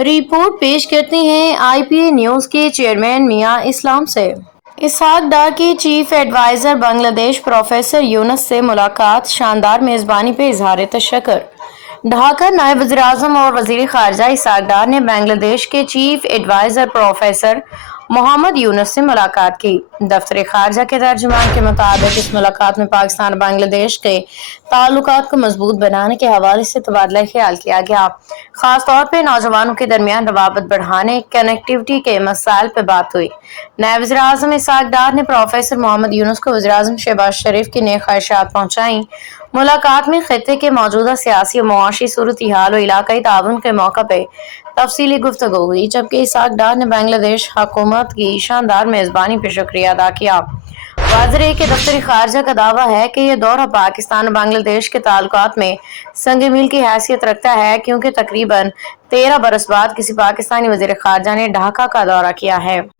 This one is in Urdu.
رپورٹ پیش کرتے ہیں IPA نیوز کے چیئرمین میاں اسلام سے۔ اسحاق ڈار کے چیف ایڈوائزر بنگلہ دیش پروفیسر یونس سے ملاقات، شاندار میزبانی پہ اظہار تشکر۔ ڈھاکہ۔ نائب وزیر اعظم اور وزیر خارجہ اسحاق ڈار نے بنگلہ دیش کے چیف ایڈوائزر پروفیسر محمد یونس سے ملاقات کی۔ دفتر خارجہ کے ترجمان کے مطابق اس ملاقات میں پاکستان اور بنگلہ دیش کے تعلقات کو مضبوط بنانے کے حوالے سے تبادلہ خیال کیا گیا۔ خاص طور پہ نوجوانوں کے درمیان روابط بڑھانے، کنیکٹیوٹی کے مسائل پہ بات ہوئی۔ نائب وزیر اعظم اسحاق ڈار نے پروفیسر محمد یونس کو وزیر اعظم شہباز شریف کی نیک خواہشات پہنچائیں۔ ملاقات میں خطے کے موجودہ سیاسی و معاشی صورتحال و علاقائی تعاون کے موقع پہ تفصیلی گفتگو ہوئی، جبکہ اسحاق ڈار نے بنگلہ دیش حکومت کی شاندار میزبانی پہ شکریہ ادا کیا۔ واضح ہے کہ دفتر خارجہ کا دعویٰ ہے کہ یہ دورہ پاکستان اور بنگلہ دیش کے تعلقات میں سنگ میل کی حیثیت رکھتا ہے، کیونکہ تقریباً 13 برس بعد کسی پاکستانی وزیر خارجہ نے ڈھاکہ کا دورہ کیا ہے۔